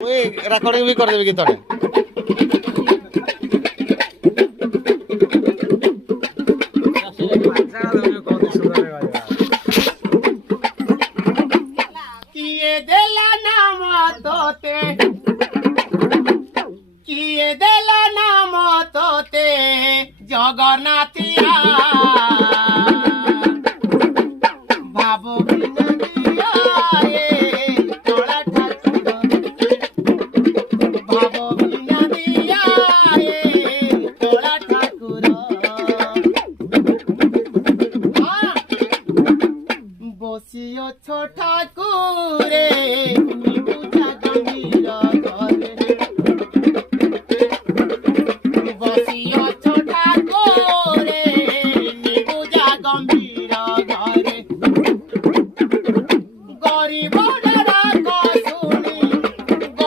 मुई रेकर्डिंग भी कर देबी गीतटे किए देला नाम तोते किए देला नाम तोते जगन्नाथ